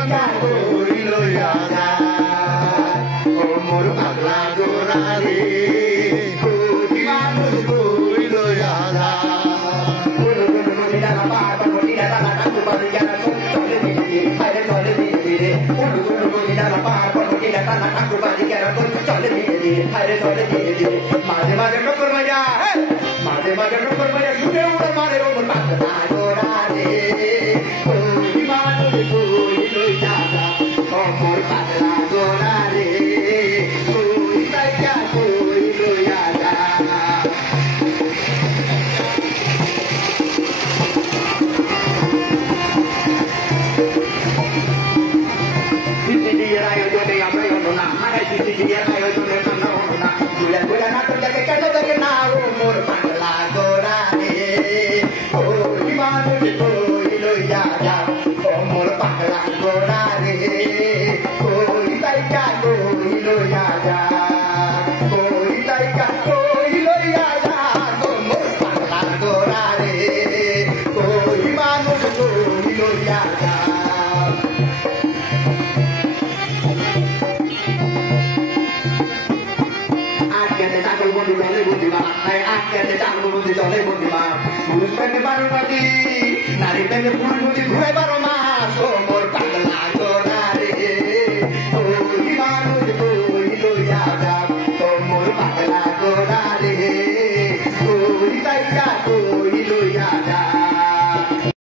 তাইকা কই লইয়া যা ও মোর পাগলা গোরা রে কই মানুষ কই লইয়া যা কোনো কোনো মদিনা না পার মদিনা না টাকু বাড়ি গেলা চলে দিদি আরে চলে দিদি রে কোনো কোনো মদিনা না পার মদিনা না টাকু বাড়ি গেলা চলে দিদি আরে চলে দিদি মাঝে মাঝে নকর মাইয়া মাঝে মাঝে নকর মাইয়া শুনে উড়ে মারে ও মোর পাগলা গোরা রে কই মানুষ কই লইয়া যা ও মোর পাগলা গোরা রে কই তাইকা কই লইয়া যা Dia ayo jode apa yo na ada sisi dia ayo jode kana ona bulan bulan na terjadi kana dari na umur pangla gora re oh dimana itu iloya ya umur pangla gora re oh itaika ko iloya ya oh itaika ko iloya ya umur pangla gora re oh dimana itu iloya ya চলে বন্দিমা পুরুষ প্যান্টে বারো মাটি নারী প্যান্টে পুরুষ ঘুরে 12 মাস